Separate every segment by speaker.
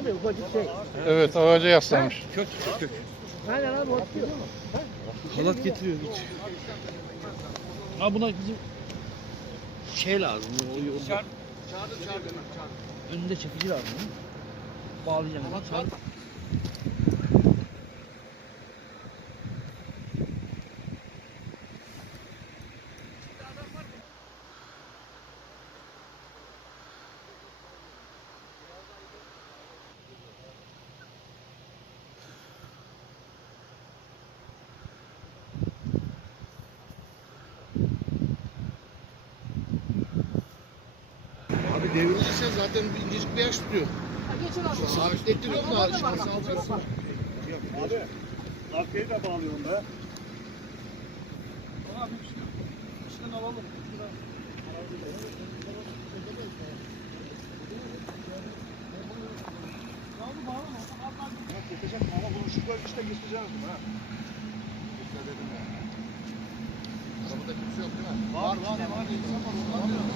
Speaker 1: değil mi? Ufacık şey.
Speaker 2: Evet, ağaca yaslanmış.
Speaker 3: Kök.
Speaker 1: Aynen abi oturuyor.
Speaker 3: Halat getiriyor hiç. Ha buna bizim şey lazım. O yolda. Önünde çekici lazım. Bağlayacağım. Çağır.
Speaker 4: Abi devrilirse zaten bir incecik bir yaş tutuyor.
Speaker 1: Geçin abi.
Speaker 4: Sabitlettiriyor mu abi? Şansı alacaksın.
Speaker 5: Abi, arkayı da bağlıyorum be. Abi, üstten alalım. Geçecek ama bunu şurada işte geçeceğiz ha.
Speaker 4: Arabada kimse yok değil mi? Var. İnsan var. Ondan diyorum.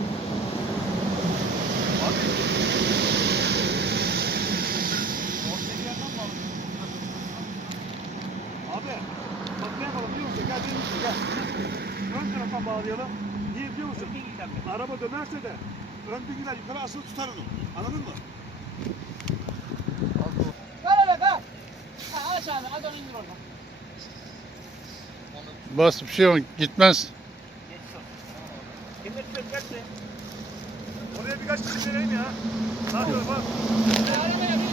Speaker 5: Abi, bak ne yapalım biliyor musun? Gel benim için gel. Ön taraftan bağlayalım. Niye biliyor musun? Araba dönerse de ön bilgiler yukarı asılı tutar onu. Anladın mı?
Speaker 1: Ver hele ver. Ha, aç abi. Hadi onu indir oradan.
Speaker 2: Bas, bir şey yok, gitmez.
Speaker 5: Oraya birkaç kişi vereyim ya. Sağ tarafa.
Speaker 1: Arabaya bin.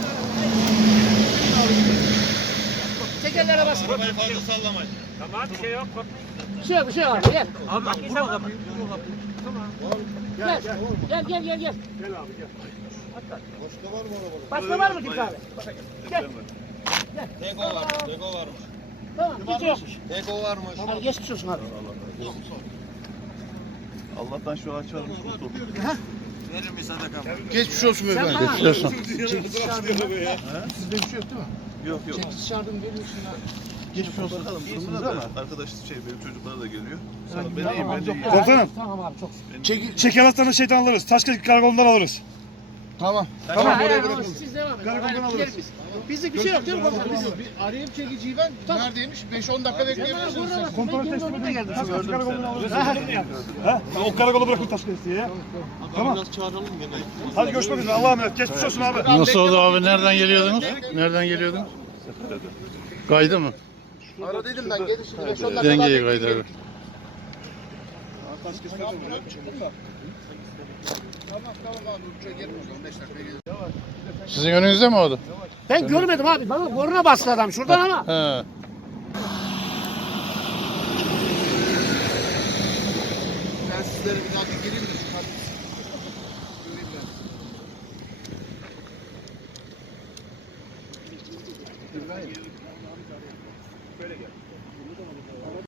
Speaker 1: Tekerlere bas.
Speaker 5: Arabayı fazla sallama. Tamam bir şey yok.
Speaker 1: Bir şey var abi gel.
Speaker 3: Abi bak vurma kapıyı. Vurma kapıyı.
Speaker 1: Gel. Gel.
Speaker 5: Gel abi gel.
Speaker 1: Başka var mı kimse abi? Gel.
Speaker 4: Dego varmış.
Speaker 1: Tamam kimse yokmuş.
Speaker 4: Dego varmış.
Speaker 1: Hadi geçmiş olsun abi.
Speaker 5: Allah'tan şu ağaç varmış kurtulduk.
Speaker 4: Verir bir sadakam. Geçmiş olsun beyefendi.
Speaker 1: bana-
Speaker 2: Geçmiş olsun.
Speaker 4: Sizde bir şey yok değil mi?
Speaker 5: Yok.
Speaker 4: Çekisiz yardım veriyorsun ya.
Speaker 5: Geçmiş olsun. Bakalım durumumuz ama arkadaş benim çocuklara da geliyor. Sağ ol, ben iyiyim ben de iyiyim.
Speaker 6: Komutanım.
Speaker 1: Tamam abi çok.
Speaker 6: Çekel hastanın şeyden alırız. Taşkent karakolundan alırız.
Speaker 4: Tamam.
Speaker 6: Tamam,
Speaker 1: Ha,
Speaker 6: oraya
Speaker 1: yani
Speaker 6: bırakın.
Speaker 1: Siz devam edin.
Speaker 6: Karakoldan
Speaker 1: Aynen,
Speaker 6: alırız.
Speaker 1: gidelim biz. Bizlik bir şey yok değil mi komutanım?
Speaker 4: Bir arayayım çekiciyi ben. Neredeymiş? 5-10 dakika bekleyebilirsiniz. sen.
Speaker 6: Kontrol
Speaker 1: Ben
Speaker 6: teslim
Speaker 1: kendim
Speaker 6: edin.
Speaker 1: geldim.
Speaker 6: Taşkent karakolundan alırız. Ha? O karakolu bırakın Taşkent diye. Tamam. Hadi görüşmek üzere. Allah'a emanet. Geçmiş olsun abi.
Speaker 2: Nasıl oldu abi, nereden geliyordunuz? Nereden geliyordunuz? Kaydı mı?
Speaker 4: Aradaydım ben. Gelin şimdi 5-10 dakika
Speaker 2: Dengeyi kaydı abi.
Speaker 4: Tamam abi. Uçağa gelin o zaman. 5 dakika gelin.
Speaker 2: Sizin önünüzde mi oldu?
Speaker 1: Ben görmedim abi. Bana boruna bastı adam şuradan ama.
Speaker 2: He.
Speaker 4: Ben sizlere bir daha bir gireyim de şu kadın. Göreyim ben.